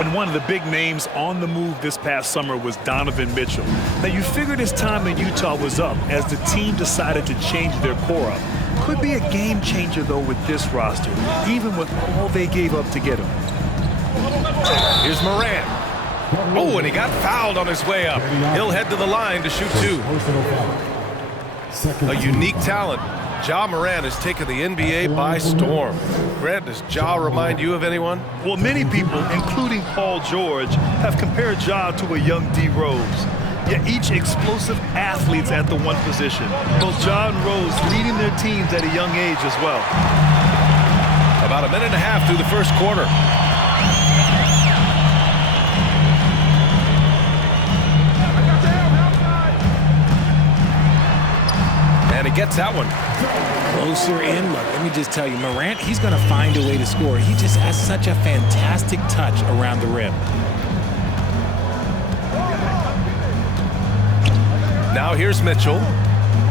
And one of the big names on the move this past summer was Donovan Mitchell. Now, you figured his time in Utah was up as the team decided to change their core up. Could be a game changer, though, with this roster, even with all they gave up to get him. Here's Morant. Oh, and he got fouled on his way up. He'll head to the line to shoot two. A unique talent. Ja Morant has taken the NBA by storm. Grant, does Ja remind you of anyone? Well, many people, including Paul George, have compared Ja to a young D. Rose. Yet each explosive athletes at the one position. Both Ja and Rose leading their teams at a young age as well. About a minute and a half through the first quarter. And he gets that one. Closer in. Look, let me just tell you, Morant, he's going to find a way to score. He just has such a fantastic touch around the rim. Now here's Mitchell.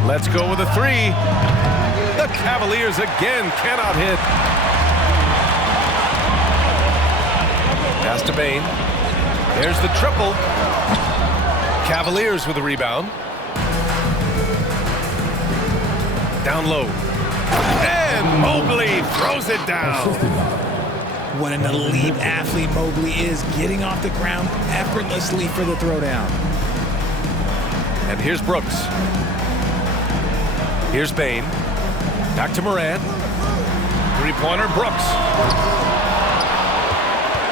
Let's go with a three. The Cavaliers again cannot hit. Pass to Bane. There's the triple. Cavaliers with a rebound. Down low. And Mobley throws it down. What an elite athlete Mobley is, getting off the ground effortlessly for the throwdown. And here's Brooks. Here's Bane. Back to Morant. Three-pointer, Brooks.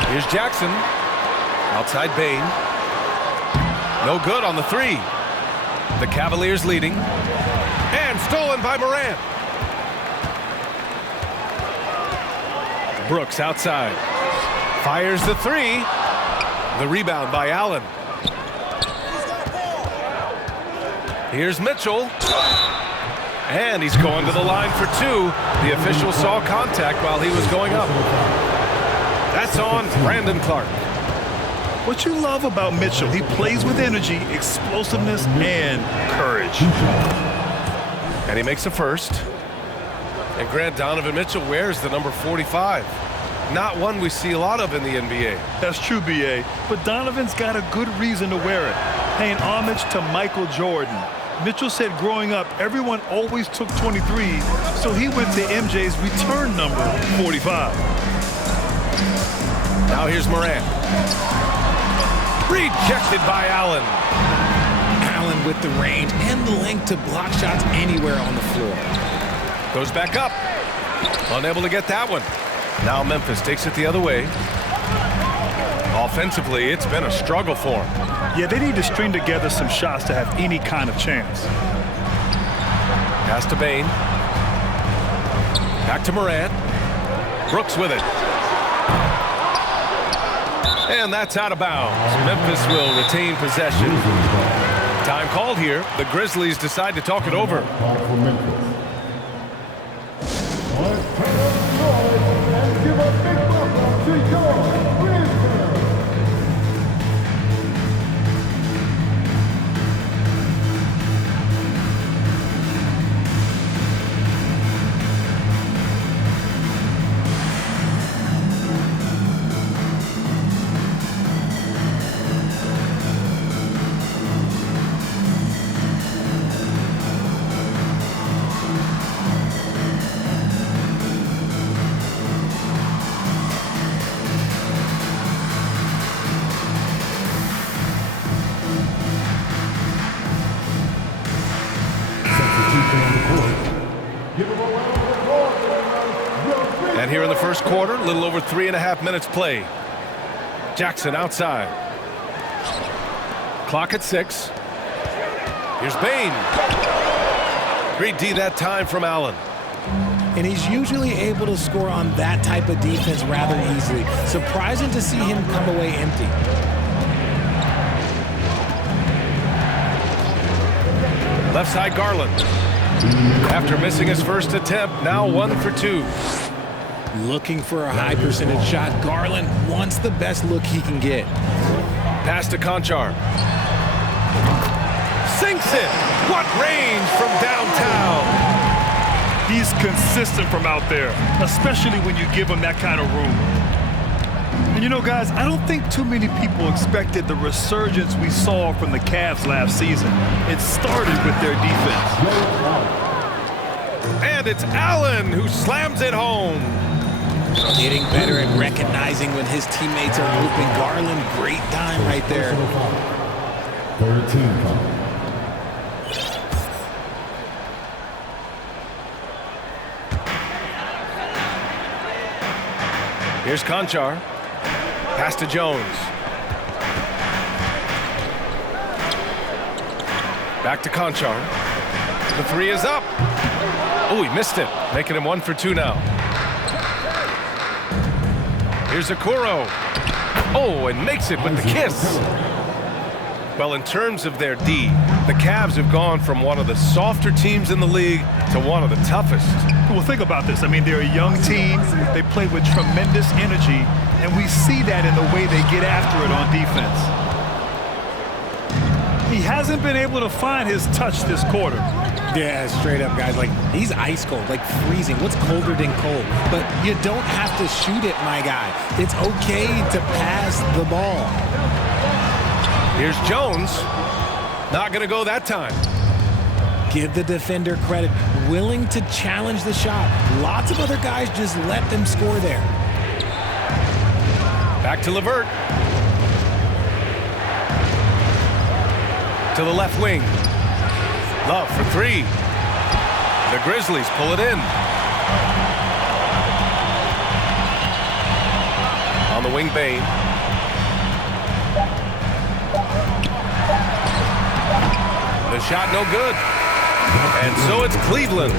Here's Jackson. Outside Bane. No good on the three. The Cavaliers leading. And stolen by Morant. Brooks outside. Fires the three. The rebound by Allen. Here's Mitchell. And he's going to the line for two. The official saw contact while he was going up. That's on Brandon Clark. What you love about Mitchell, he plays with energy, explosiveness, and courage. And he makes a first. And Grant, Donovan Mitchell wears the number 45. Not one we see a lot of in the NBA. That's true, B.A., but Donovan's got a good reason to wear it, paying homage to Michael Jordan. Mitchell said growing up, everyone always took 23, so he went to MJ's return number, 45. Now here's Morant. Rejected by Allen. Allen with the range and the length to block shots anywhere on the floor. Goes back up. Unable to get that one. Now Memphis takes it the other way. Offensively, it's been a struggle for him. Yeah, they need to string together some shots to have any kind of chance. Pass to Bane. Back to Morant. Brooks with it. And that's out of bounds. Memphis will retain possession. Time called here. The Grizzlies decide to talk it over. And here in the first quarter, a little over 3.5 minutes play. Jackson outside. Clock at 6. Here's Bane. Great D that time from Allen. And he's usually able to score on that type of defense rather easily. Surprising to see him come away empty. Left side Garland. After missing his first attempt, now 1 for 2. Looking for a high percentage shot. Garland wants the best look he can get. Pass to Conchar. Sinks it. What range from downtown. He's consistent from out there, especially when you give him that kind of room. And you know, guys, I don't think too many people expected the resurgence we saw from the Cavs last season. It started with their defense. And it's Allen who slams it home. Getting better at recognizing when his teammates are open. Garland, great time right there. 13 foul. Here's Konchar. Pass to Jones. Back to Konchar. The three is up. Oh, he missed it. Making him 1 for 2 now. Here's Okoro. Oh, and makes it with the kiss. Well, in terms of their D, the Cavs have gone from one of the softer teams in the league to one of the toughest. Well, think about this. I mean, they're a young team. They play with tremendous energy, and we see that in the way they get after it on defense. He hasn't been able to find his touch this quarter. Yeah, straight up, guys. Like, he's ice cold, like freezing. What's colder than cold? But you don't have to shoot it, my guy. It's okay to pass the ball. Here's Jones. Not going to go that time. Give the defender credit. Willing to challenge the shot. Lots of other guys just let them score there. Back to LeVert. To the left wing. Love for three. The Grizzlies pull it in. On the wing, Bane. The shot no good. And so it's Cleveland,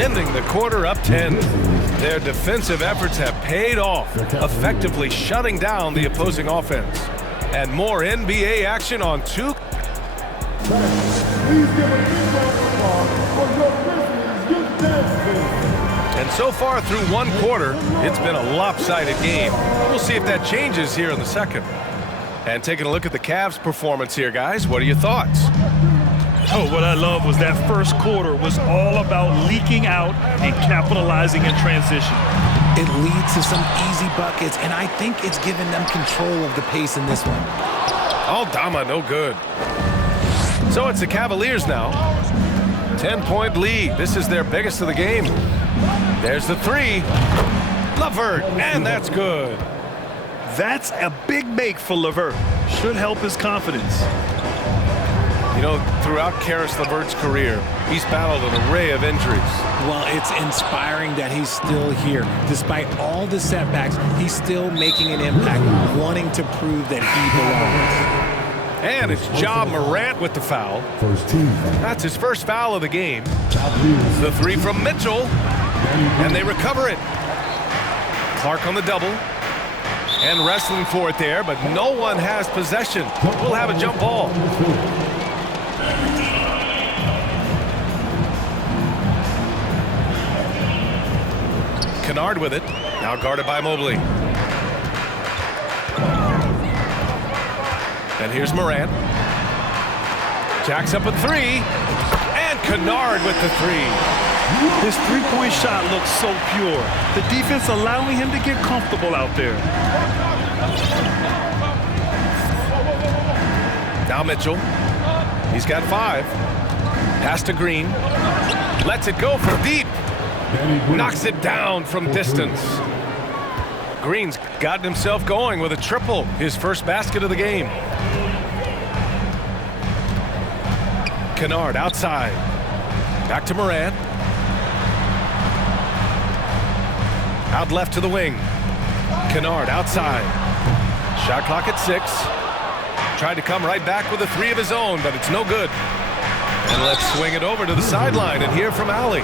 ending the quarter up 10. Their defensive efforts have paid off, effectively shutting down the opposing offense. And more NBA action on 2. And so far through 1 quarter, it's been a lopsided game. We'll see if that changes here in the second. And taking a look at the Cavs' performance here, guys, what are your thoughts? Oh, what I love was that first quarter was all about leaking out and capitalizing in transition. It leads to some easy buckets, and I think it's given them control of the pace in this one. Aldama, no good. So it's the Cavaliers now. 10-point lead. This is their biggest of the game. There's the three. LeVert, and that's good. That's a big make for LeVert. Should help his confidence. You know, throughout Caris LeVert's career, he's battled an array of injuries. Well, it's inspiring that he's still here. Despite all the setbacks, he's still making an impact, wanting to prove that he belongs. And it's Ja Morant with the foul. First team foul. That's his first foul of the game. The three from Mitchell, and they recover it. Clark on the double, and wrestling for it there, but no one has possession. We'll have a jump ball. Kennard with it, now guarded by Mobley. And here's Morant. Jacks up a three, and Kennard with the three. His three-point shot looks so pure. The defense allowing him to get comfortable out there. Now Mitchell. He's got 5. Pass to Green. Lets it go from deep. Knocks it down from distance. Green's gotten himself going with a triple. His first basket of the game. Kennard outside. Back to Morant. Out left to the wing. Kennard outside. Shot clock at 6. Tried to come right back with a three of his own, but it's no good. And let's swing it over to the sideline and hear from Allie.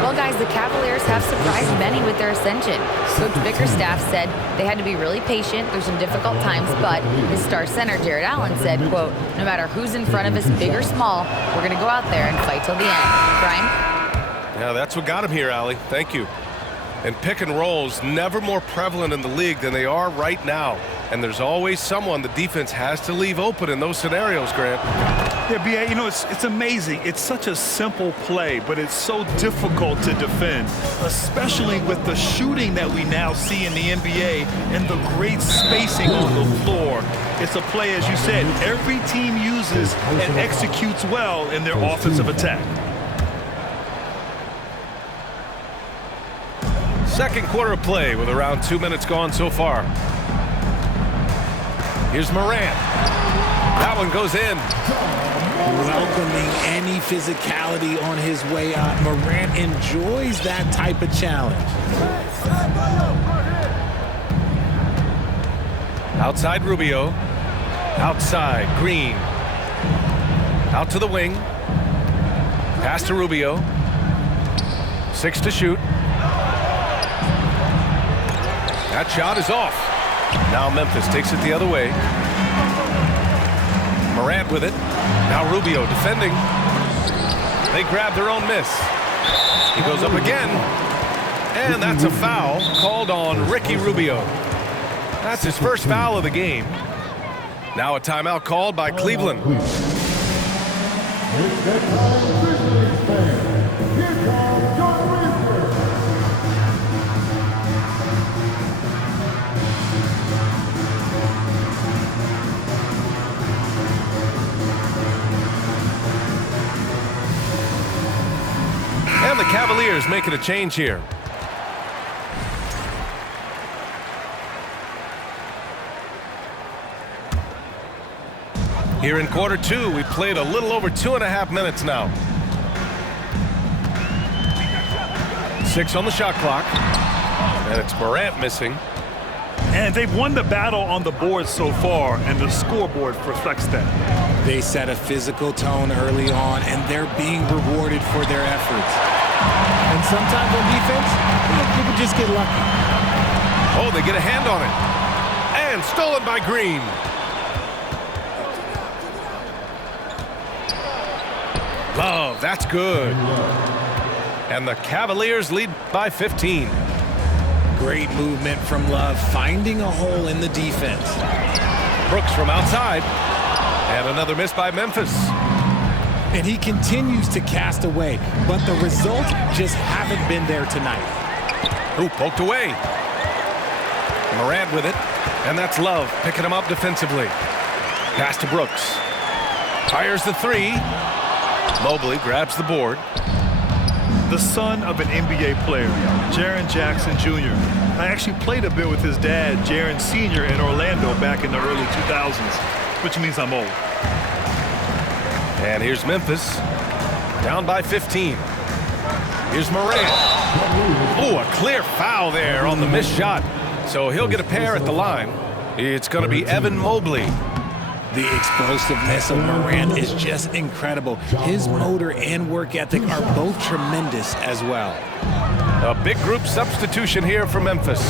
Well, guys, the Cavaliers have surprised many with their ascension. Coach Bickerstaff said they had to be really patient through some difficult times, but his star center, Jared Allen, said, quote, no matter who's in front of us, big or small, we're going to go out there and fight till the end. Brian? Yeah, that's what got him here, Allie. Thank you. And pick and rolls never more prevalent in the league than they are right now. And there's always someone the defense has to leave open in those scenarios, Grant. Yeah, B.A., you know, it's amazing. It's such a simple play, but it's so difficult to defend, especially with the shooting that we now see in the NBA and the great spacing on the floor. It's a play, as you said, every team uses and executes well in their offensive attack. Second quarter of play with around 2 minutes gone so far. Here's Morant. That one goes in. Welcoming any physicality on his way out. Morant enjoys that type of challenge. Outside Rubio. Outside Green. Out to the wing. Pass to Rubio. 6 to shoot. That shot is off. Now Memphis takes it the other way. Morant with it. Now Rubio defending. They grab their own miss. He goes up again. And that's a foul called on Ricky Rubio. That's his first foul of the game. Now a timeout called by Cleveland. And the Cavaliers making a change here. Here in quarter two, we played a little over 2.5 minutes now. 6 on the shot clock. And it's Morant missing. And they've won the battle on the board so far, and the scoreboard reflects that. They set a physical tone early on, and they're being rewarded for their efforts. And sometimes on defense, people just get lucky. Oh, they get a hand on it. And stolen by Green. Love, that's good. And the Cavaliers lead by 15. Great movement from Love, finding a hole in the defense. Brooks from outside. And another miss by Memphis. And he continues to cast away, but the results just haven't been there tonight. Who poked away. Morant with it. And that's Love picking him up defensively. Pass to Brooks. Fires the three. Mobley grabs the board. The son of an NBA player, Jaren Jackson Jr. I actually played a bit with his dad, Jaren Sr. in Orlando back in the early 2000s, which means I'm old. And here's Memphis, down by 15. Here's Morant. Oh, a clear foul there on the missed shot. So he'll get a pair at the line. It's going to be Evan Mobley. The explosiveness of Morant is just incredible. His motor and work ethic are both tremendous as well. A big group substitution here for Memphis.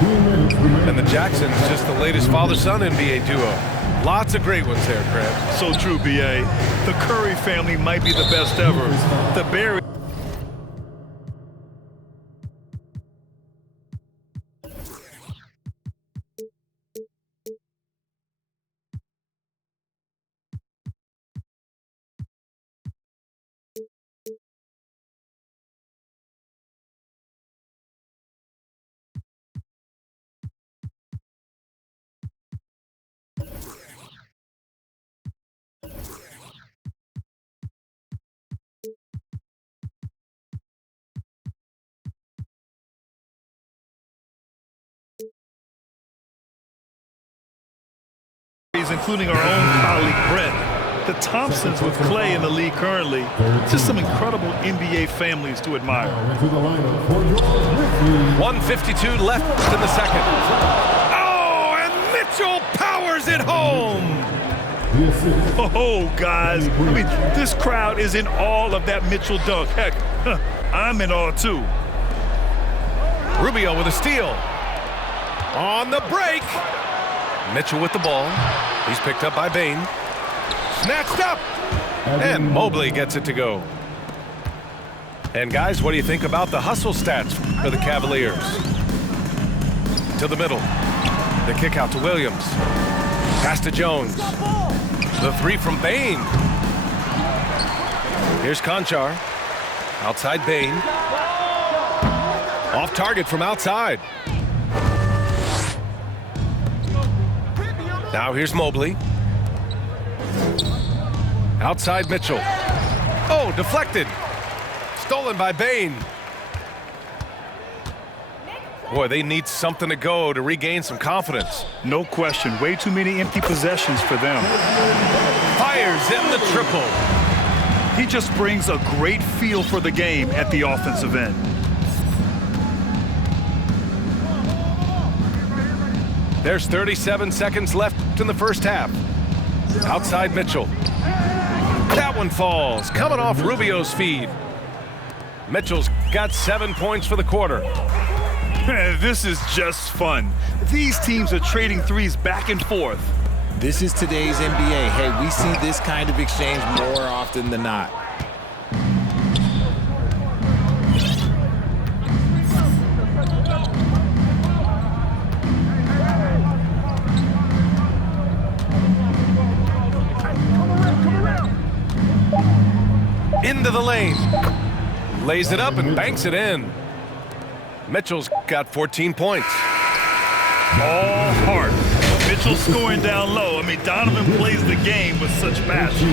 And the Jacksons, just the latest father-son NBA duo. Lots of great ones there, Craig. So true, B.A. The Curry family might be the best ever. The Barry. Including our own colleague Brent, the Thompsons with Clay in the league currently. Just some incredible NBA families to admire. 1:52 left in the second. Oh, and Mitchell powers it home. Oh, guys, I mean, this crowd is in awe of that Mitchell dunk. Heck, I'm in awe too. Rubio with a steal. On the break. Mitchell with the ball. He's picked up by Bane. Snatched up. And Mobley gets it to go. And guys, what do you think about the hustle stats for the Cavaliers? To the middle. The kick out to Williams. Pass to Jones. The three from Bane. Here's Konchar. Outside Bane. Off target from outside. Now here's Mobley. Outside Mitchell. Oh, deflected. Stolen by Bane. Boy, they need something to go to regain some confidence. No question. Way too many empty possessions for them. Fires in the triple. He just brings a great feel for the game at the offensive end. There's 37 seconds left in the first half. Outside Mitchell. That one falls, coming off Rubio's feed. Mitchell's got 7 points for the quarter. This is just fun. These teams are trading threes back and forth. This is today's NBA. Hey, we see this kind of exchange more often than not. Into the lane. Lays it up and banks it in. Mitchell's got 14 points. All heart. Mitchell scoring down low. I mean, Donovan plays the game with such passion.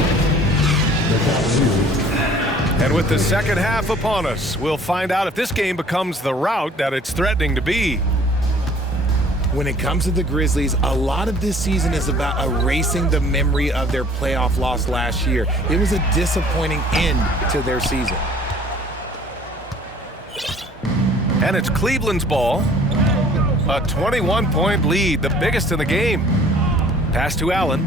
And with the second half upon us, we'll find out if this game becomes the rout that it's threatening to be. When it comes to the Grizzlies, a lot of this season is about erasing the memory of their playoff loss last year. It was a disappointing end to their season. And it's Cleveland's ball. A 21-point lead, the biggest in the game. Pass to Allen.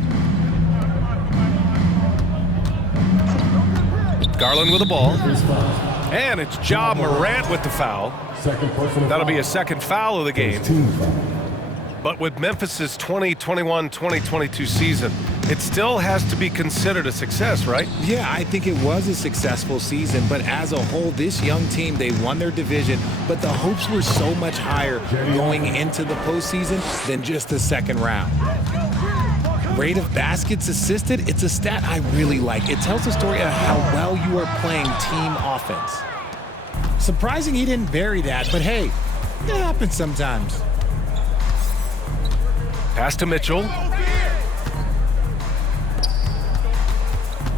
Garland with the ball. And it's Ja Morant with the foul. That'll be a second foul of the game. But with Memphis's 2021-2022 season, it still has to be considered a success, right? Yeah, I think it was a successful season, but as a whole, this young team, they won their division, but the hopes were so much higher going into the postseason than just the second round. Rate of baskets assisted, it's a stat I really like. It tells the story of how well you are playing team offense. Surprising he didn't bury that, but hey, it happens sometimes. Pass to Mitchell.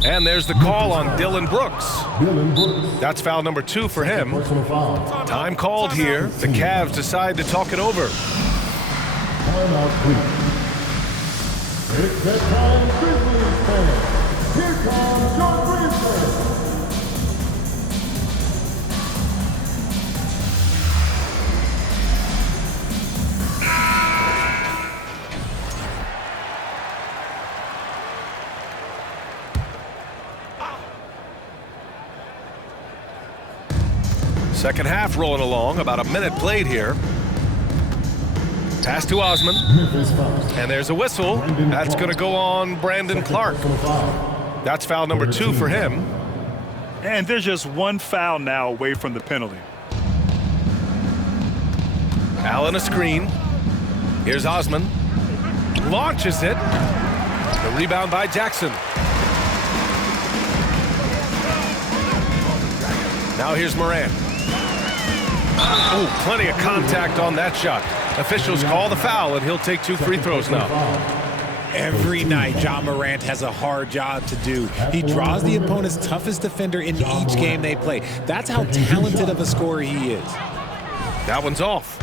And there's the call on Dillon Brooks. That's foul number 2 for him. Time called here. The Cavs decide to talk it over. It's that time, Grizzlies fans. Here comes your Grizzlies. Second half rolling along, about a minute played here. Pass to Osman. And there's a whistle. That's going to go on Brandon Clark. That's foul number 2 for him. And there's just one foul now away from the penalty. Allen a screen. Here's Osman. Launches it. The rebound by Jackson. Now here's Morant. Oh, plenty of contact on that shot. Officials call the foul, and he'll take 2 free throws now. Every night, Ja Morant has a hard job to do. He draws the opponent's toughest defender in each game they play. That's how talented of a scorer he is. That one's off.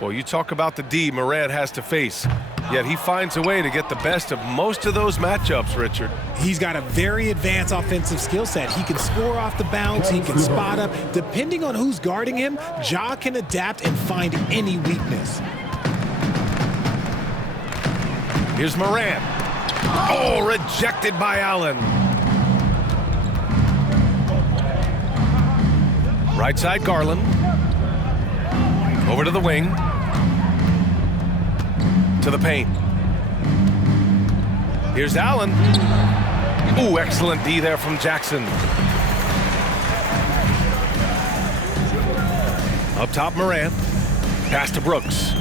Well, you talk about the D Morant has to face, yet he finds a way to get the best of most of those matchups, Richard. He's got a very advanced offensive skill set. He can score off the bounce, he can spot up. Depending on who's guarding him, Ja can adapt and find any weakness. Here's Morant. Oh, rejected by Allen. Right side, Garland. Over to the wing. To the paint. Here's Allen. Ooh, excellent D there from Jackson. Up top, Morant. Pass to Brooks.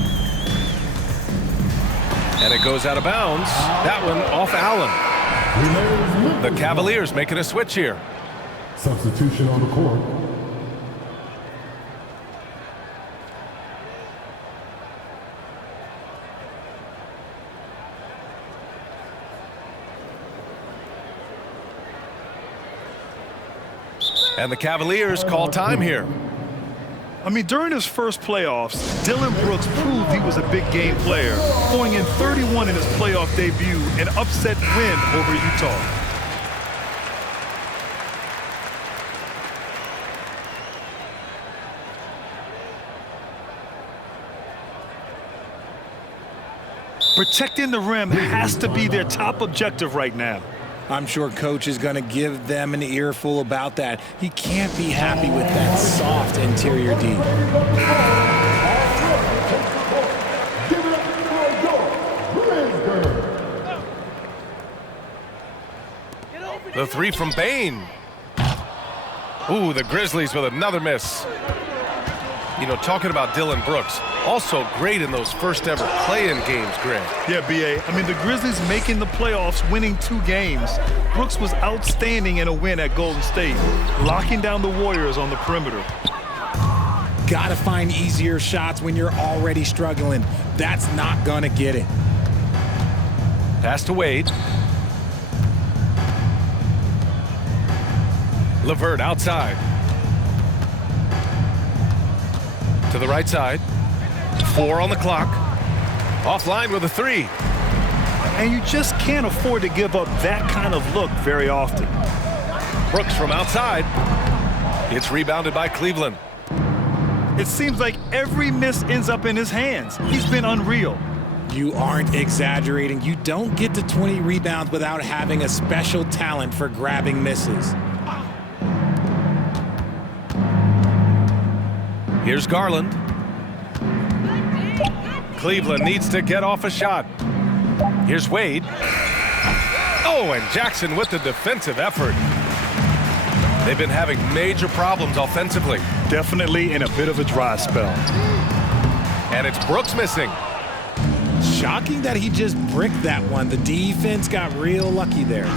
And it goes out of bounds. That one off Allen. The Cavaliers making a switch here. Substitution on the court. And the Cavaliers call time here. I mean, during his first playoffs, Dillon Brooks proved he was a big game player, going in 31 in his playoff debut, an upset win over Utah. Protecting the rim has to be their top objective right now. I'm sure coach is going to give them an earful about that. He can't be happy with that soft interior D. The three from Bane. Ooh, the Grizzlies with another miss. You know, talking about Dillon Brooks, also great in those first ever play-in games, Greg. Yeah, B.A. I mean, the Grizzlies making the playoffs, winning 2 games. Brooks was outstanding in a win at Golden State, locking down the Warriors on the perimeter. Gotta find easier shots when you're already struggling. That's not gonna get it. Pass to Wade. LeVert outside. To the right side. 4 on the clock. Offline with a 3. And you just can't afford to give up that kind of look very often. Brooks from outside. It's rebounded by Cleveland. It seems like every miss ends up in his hands. He's been unreal. You aren't exaggerating. You don't get to 20 rebounds without having a special talent for grabbing misses. Here's Garland. Cleveland needs to get off a shot. Here's Wade. Oh, and Jackson with the defensive effort. They've been having major problems offensively. Definitely in a bit of a dry spell. And it's Brooks missing. Shocking that he just bricked that one. The defense got real lucky there.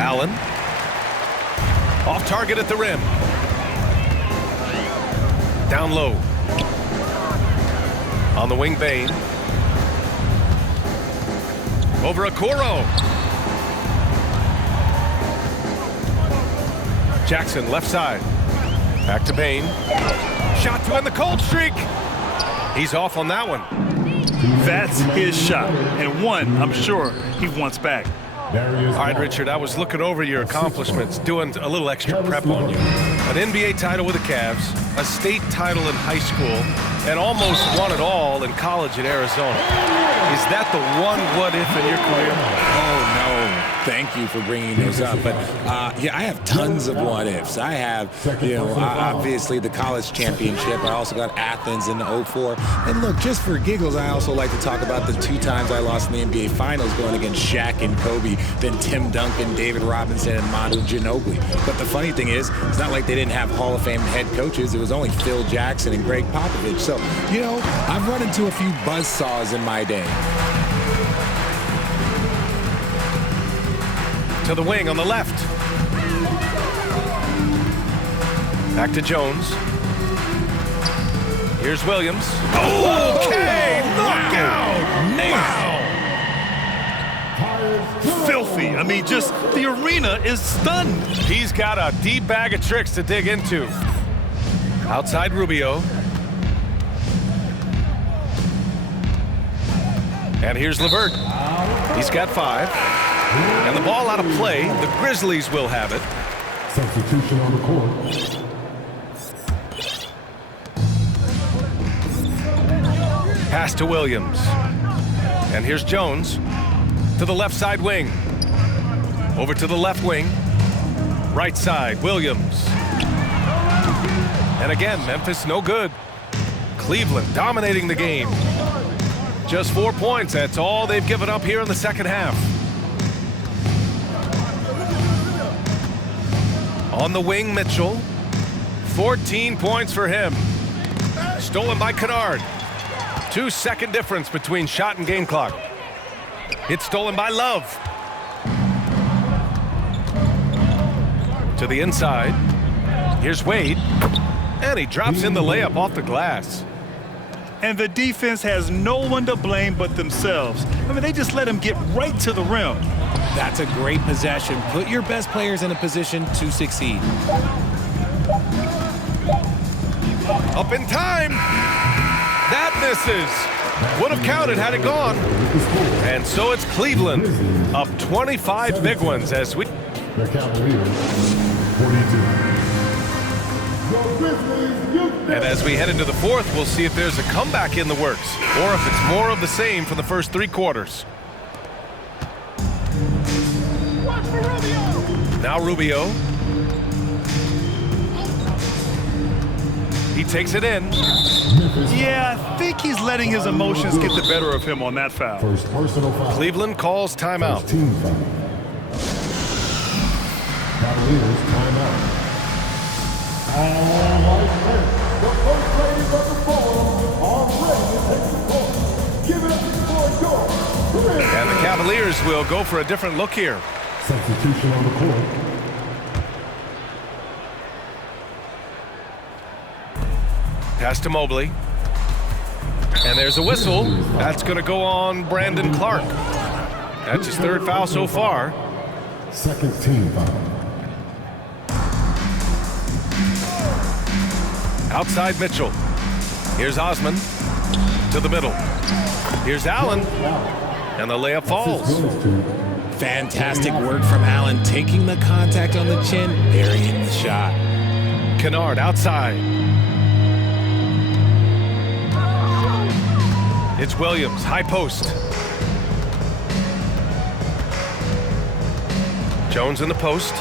Allen. Off target at the rim. Down low. On the wing, Bane. Over Okoro. Jackson left side. Back to Bane. Shot to end the cold streak. He's off on that one. That's his shot, and one I'm sure he wants back. All right, Richard, I was looking over your accomplishments, doing a little extra prep on you. An NBA title with the Cavs, a state title in high school, and almost won it all in college at Arizona. Is that the one what-if in your career? Oh, no. Thank you for bringing those up. But, yeah, I have tons of what-ifs. I have, obviously the college championship. I also got Athens in the 04. And, look, just for giggles, I also like to talk about the 2 times I lost in the NBA Finals going against Shaq and Kobe, then Tim Duncan, David Robinson, and Manu Ginobili. But the funny thing is, it's not like they didn't have Hall of Fame head coaches. It was only Phil Jackson and Greg Popovich. So, I've run into a few buzzsaws in my day. To the wing on the left. Back to Jones. Here's Williams. Okay, knockout! Wow. Filthy. I mean, just the arena is stunned. He's got a deep bag of tricks to dig into. Outside Rubio. And here's LeVert. He's got 5. And the ball out of play. The Grizzlies will have it. Substitution on the court. Pass to Williams. And here's Jones to the left side wing. Over to the left wing. Right side, Williams. And again, Memphis no good. Cleveland dominating the game. Just 4 points. That's all they've given up here in the second half. On the wing, Mitchell. 14 points for him. Stolen by Kennard. 2-second difference between shot and game clock. It's stolen by Love. To the inside. Here's Wade. And he drops in the layup off the glass. And the defense has no one to blame but themselves. I mean, they just let him get right to the rim. That's a great possession. Put your best players in a position to succeed. Up in time. That misses. Would have counted had it gone. And so it's Cleveland up 25 big ones as we... The Cavaliers, 42. And as we head into the fourth, we'll see if there's a comeback in the works or if it's more of the same from the first 3 quarters. Now Rubio. He takes it in. Yeah, I think he's letting his emotions get the better of him on that foul. First personal foul. Cleveland calls timeout. First team foul. Cavaliers timeout. All right, men. The first ladies of the ball are ready to take the court. Give it up for your Grizzlies. And the Cavaliers will go for a different look here. Substitution on the court. Pass to Mobley. And there's a whistle. That's going to go on Brandon Clark. That's his 3rd foul so far. Second team foul. Outside Mitchell. Here's Osman to the middle. Here's Allen. And the layup falls. Fantastic work from Allen, taking the contact on the chin, burying the shot. Kennard outside. It's Williams, high post. Jones in the post.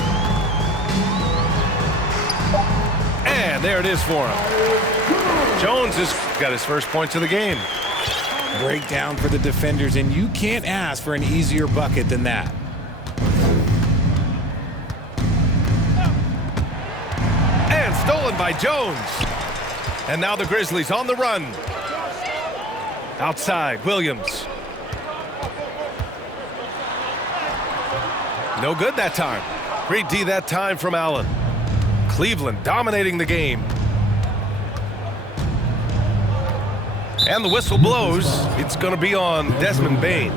And there it is for him. Jones has got his first points of the game. Breakdown for the defenders, and you can't ask for an easier bucket than that. And stolen by Jones. And now the Grizzlies on the run. Outside, Williams. No good that time. Great D that time from Allen. Cleveland dominating the game. And the whistle blows. It's going to be on Desmond Bane.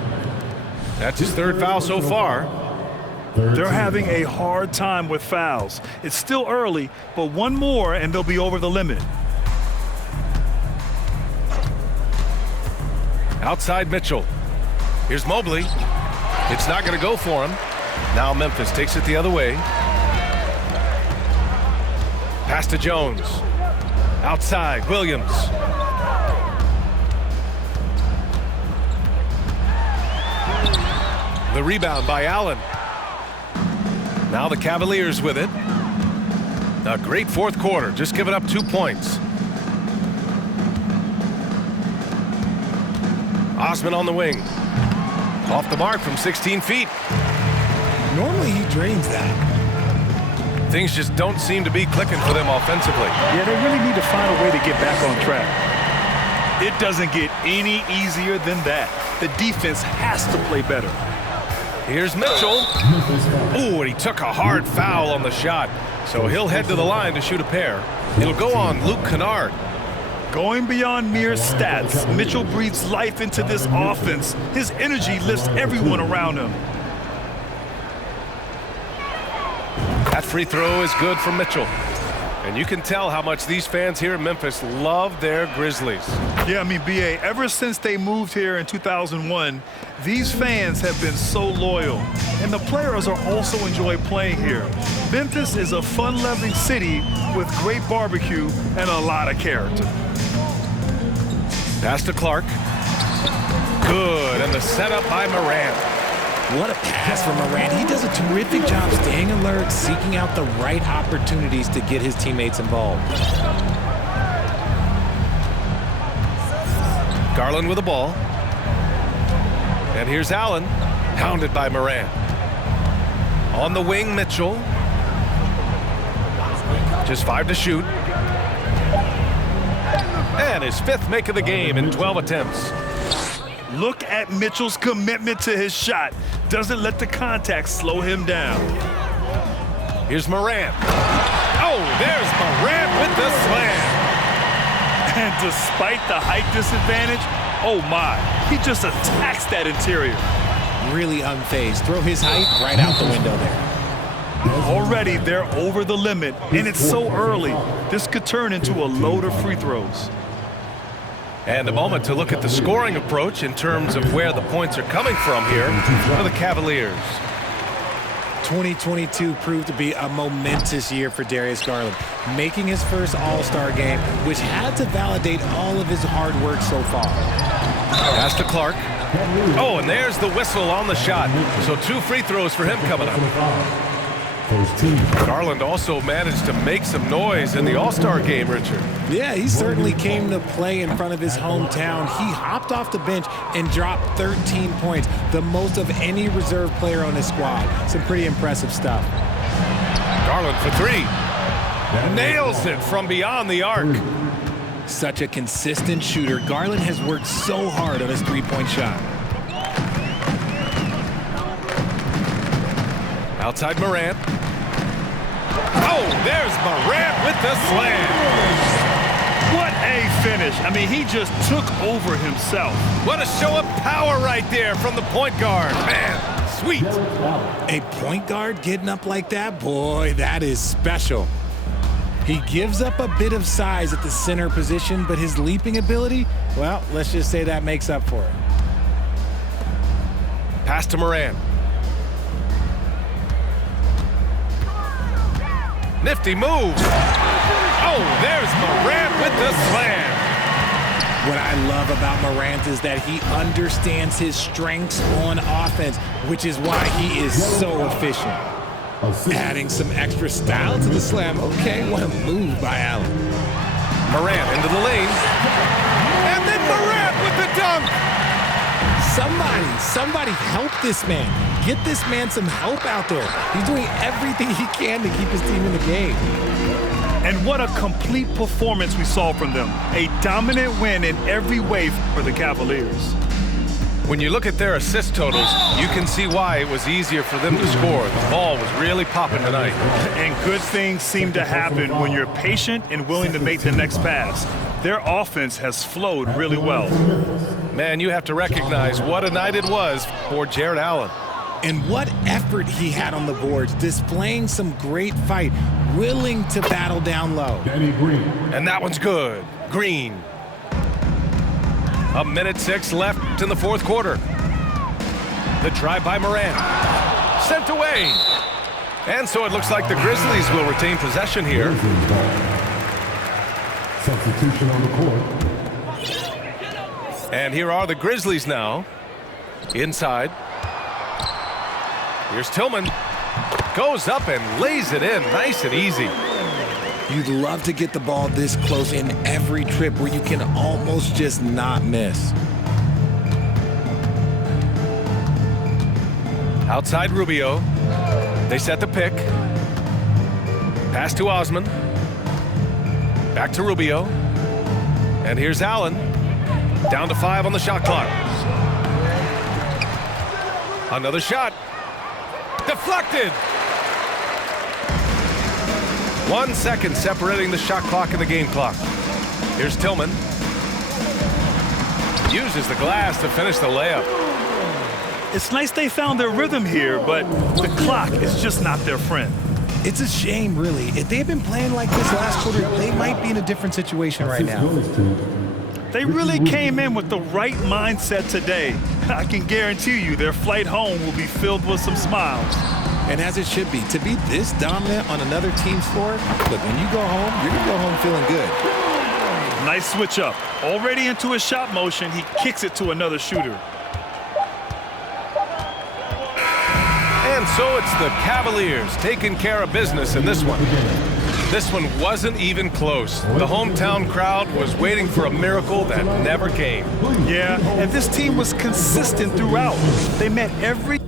That's his 3rd foul so far. They're having a hard time with fouls. It's still early, but one more and they'll be over the limit. Outside Mitchell. Here's Mobley. It's not going to go for him. Now Memphis takes it the other way. Pass to Jones. Outside, Williams. The rebound by Allen. Now the Cavaliers with it. A great 4th quarter, just giving up 2 points. Osman on the wing. Off the mark from 16 feet. Normally he drains that. Things just don't seem to be clicking for them offensively. Yeah, they really need to find a way to get back on track. It doesn't get any easier than that. The defense has to play better. Here's Mitchell. Ooh, and he took a hard foul on the shot. So he'll head to the line to shoot a pair. It'll go on Luke Kennard. Going beyond mere stats, Mitchell breathes life into this offense. His energy lifts everyone around him. That free throw is good for Mitchell. And you can tell how much these fans here in Memphis love their Grizzlies. Yeah, I mean, B.A., ever since they moved here in 2001, these fans have been so loyal. And the players are also enjoy playing here. Memphis is a fun-loving city with great barbecue and a lot of character. Pass to Clark. Good, and the setup by Morant. What a pass from Morant. He does a terrific job staying alert, seeking out the right opportunities to get his teammates involved. Garland with the ball. And here's Allen, hounded by Morant. On the wing, Mitchell. Just 5 to shoot. And his 5th make of the game in 12 attempts. Look at Mitchell's commitment to his shot. Doesn't let the contact slow him down. Here's Morant. Oh, there's Morant with the slam. And despite the height disadvantage, oh my, he just attacks that interior. Really unfazed. Throw his height right out the window there. Already they're over the limit, and it's so early. This could turn into a load of free throws. And a moment to look at the scoring approach in terms of where the points are coming from here for the Cavaliers. 2022 proved to be a momentous year for Darius Garland, making his first All-Star game, which had to validate all of his hard work so far. Pass to Clark. Oh, and there's the whistle on the shot. So 2 free throws for him coming up. Garland also managed to make some noise in the All-Star game, Richard. Yeah, he certainly came to play in front of his hometown. He hopped off the bench and dropped 13 points, the most of any reserve player on his squad. Some pretty impressive stuff. Garland for 3. Nails it from beyond the arc. Such a consistent shooter. Garland has worked so hard on his three-point shot. Outside Morant. Oh, there's Morant with the slam. What a finish. I mean, he just took over himself. What a show of power right there from the point guard. Man, sweet. A point guard getting up like that? Boy, that is special. He gives up a bit of size at the center position, but his leaping ability, well, let's just say that makes up for it. Pass to Morant. Nifty move. Oh, there's Morant with the slam. What I love about Morant is that he understands his strengths on offense, which is why he is so efficient. Adding some extra style to the slam. Okay, what a move by Allen. Morant into the lane. And then Morant with the dunk. Somebody help this man. Get this man some help out there. He's doing everything he can to keep his team in the game. And what a complete performance we saw from them. A dominant win in every way for the Cavaliers. When you look at their assist totals, you can see why it was easier for them to score. The ball was really popping tonight. And good things seem to happen when you're patient and willing to make the next pass. Their offense has flowed really well. Man, you have to recognize what a night it was for Jarrett Allen. And what effort he had on the boards, displaying some great fight, willing to battle down low. And that one's good. Green. 1:06 left in the fourth quarter. The drive by Morant. Sent away. And so it looks like the Grizzlies will retain possession here. Substitution on the court. And here are the Grizzlies now. Inside. Here's Tillman. Goes up and lays it in nice and easy. You'd love to get the ball this close in every trip where you can almost just not miss. Outside Rubio. They set the pick. Pass to Osman. Back to Rubio. And here's Allen. Down to 5 on the shot clock. Another shot. Deflected. 1 second separating the shot clock and the game clock. Here's Tillman. Uses the glass to finish the layup. It's nice they found their rhythm here, but the clock is just not their friend. It's a shame, really. If they had been playing like this last quarter, they might be in a different situation right now. They really came in with the right mindset today. I can guarantee you their flight home will be filled with some smiles. And as it should be, to be this dominant on another team's floor, look, when you go home, you're going to go home feeling good. Nice switch up. Already into his shot motion, he kicks it to another shooter. And so it's the Cavaliers taking care of business in this one. This one wasn't even close. The hometown crowd was waiting for a miracle that never came. Yeah, and this team was consistent throughout. They met every